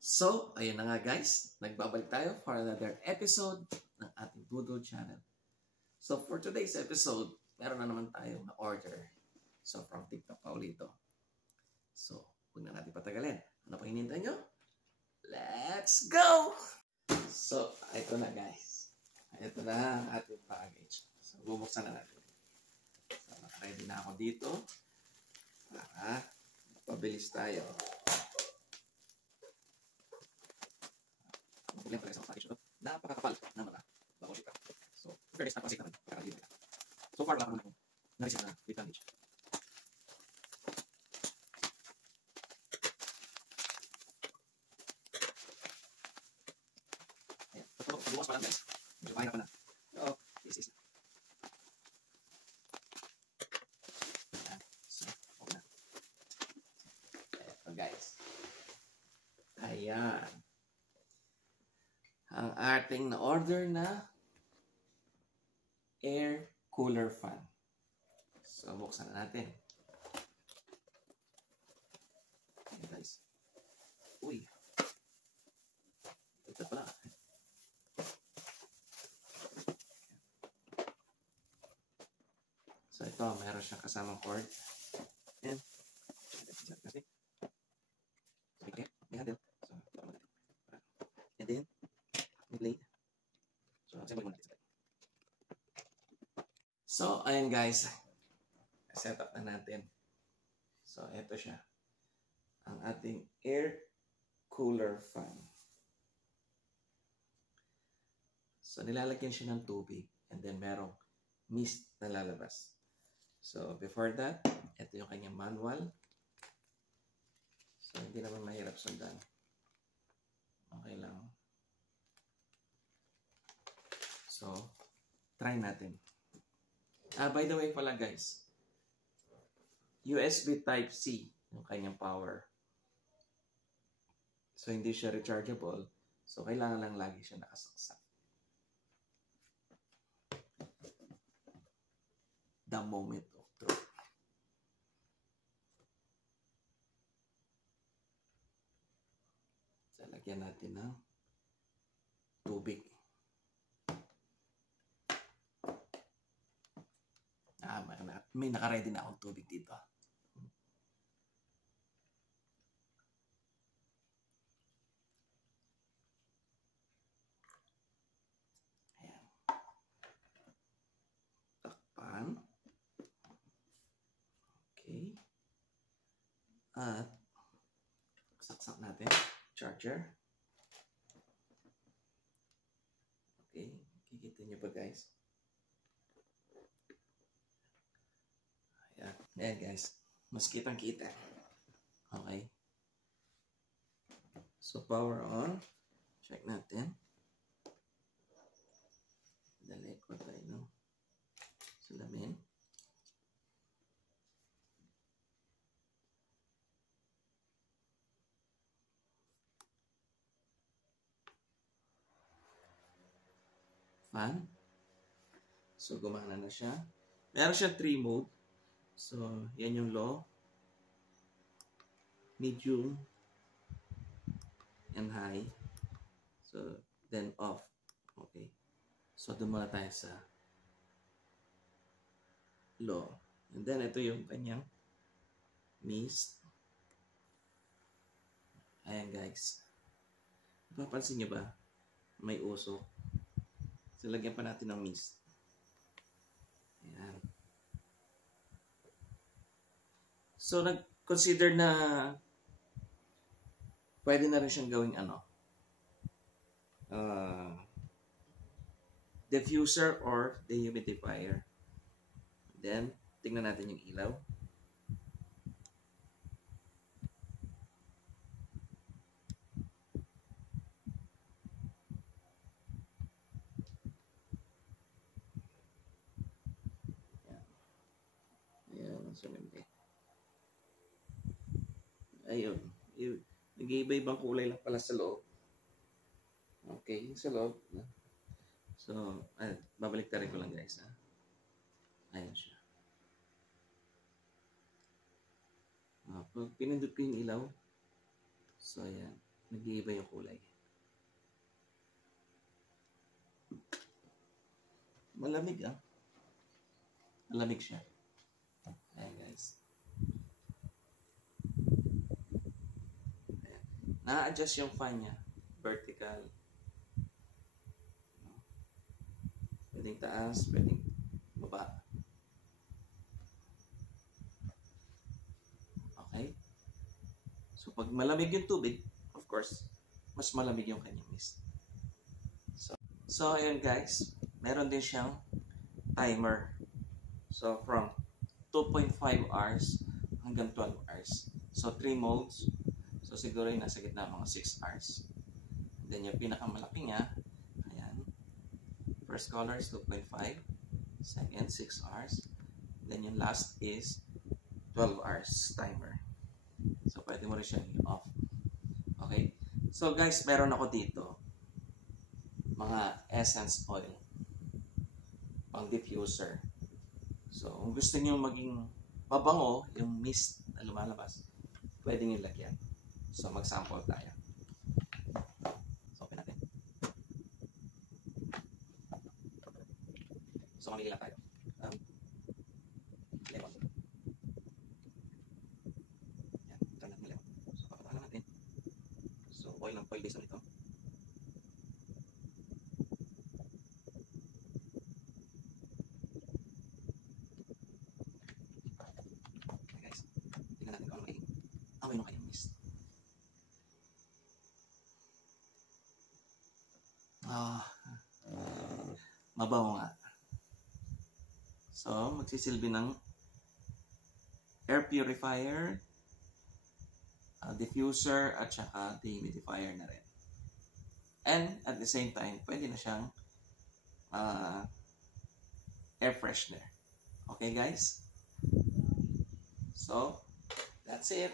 So, ayun na nga guys, nagbabalik tayo for another episode ng ating Doodle channel. So, for today's episode, meron na naman tayong na-order. So, from TikTok pa ulit ito. So, huwag na natin patagalin. Ano pa hinintay nyo? Let's go! So, ito na guys. Ito na ang ating package. So, bubuksan na natin. So, nakaready na ako dito para pabilis tayo. Problema talaga sa package ito. Napakakapal ng mga bago ito. So, fairness na pasik naman. Kakalibre. So far, wala ko naman akong na-receive na with package. Ayan. Ito, bukas pa lang guys. Medyo mahirap pa na. Oo, is na. Ayan. So, okay na. Ito guys. Ayan. Ang ating na-order na air cooler fan. So, buksan na natin. Ayan guys. Uy. Ito pala. So, ito. Meron siyang kasamang cord. And, okay. May handle. So, ito naman natin. And then, blade. So, assemble muna natin. So, ayan guys. Set up na natin. So, ito siya. Ang ating air cooler fan. So, nilalagyan siya ng tubig. And then, merong mist na lalabas. So, before that, ito yung kanyang manual. So, hindi naman mahirap sundan. Okay lang. So, try natin. By the way pala guys, USB Type-C yung kanyang power. So, hindi siya rechargeable. So, kailangan lang lagi siya nakasaksak. The moment of truth. So, lagyan natin ng tubig. May naka-ready na akong tubig dito. Ayan. Takpan. Okay. At saksak natin. Charger. Okay. Kikita nyo ba guys? Ayan guys, mas kitang-kita. Okay. So, power on. Check natin. Dali ko tayo ng salamin. Fan. So, gumana na siya. Meron siya 3 mode. So, yan yung low, medium, and high. So, then off. Okay. So, doon muna tayo sa low. And then, ito yung kanyang mist. Ayan guys. Napapansin nyo ba? May usok. So, lagyan pa natin ng mist. Ayan. So, nag-consider na pwede na rin siyang gawing diffuser or dehumidifier. Then, tingnan natin yung ilaw. Ayan. Ayan, sumindi. Ayun. Nag-iiba-ibang kulay lang pala sa loob. Okay, sa loob. So, babalik tayo ko lang guys. Ayan siya. Pag pinindot ko yung ilaw, so ayan. nag-iiba yung kulay. Malamig ah. Malamig siya. Ayan guys. Ayan. Na-adjust yung fan niya. Vertical. Pwedeng taas, pwedeng baba. Okay? So pag malamig yung tubig, of course, mas malamig yung kanyang mist. So ayan guys, meron din siyang timer. So from 2.5 hours hanggang 12 hours. So 3 modes. So siguro yung nasa gitna mga 6 hours. Then yung pinakamalaki niya, ayan. First color is 2.5. Second, 6 hours. Then yung last is 12 hours timer. So pwede mo rin siyang i-off. Okay? So guys, meron ako dito mga essence oil pang diffuser. So kung gusto niyo maging mabango yung mist na lumalabas, pwede niyo lagyan. So mag-sample tayo. So open natin. So mamili lang tayo. Lemon. Yan, turn natin lemon. So papatahan natin. So oil ng oil base ito. Amoy ng kanyang mist. Mabango nga. So, magsisilbi ng air purifier, diffuser, at saka dehumidifier na rin. And, at the same time, pwede na siyang air freshener. Okay, guys? So, that's it.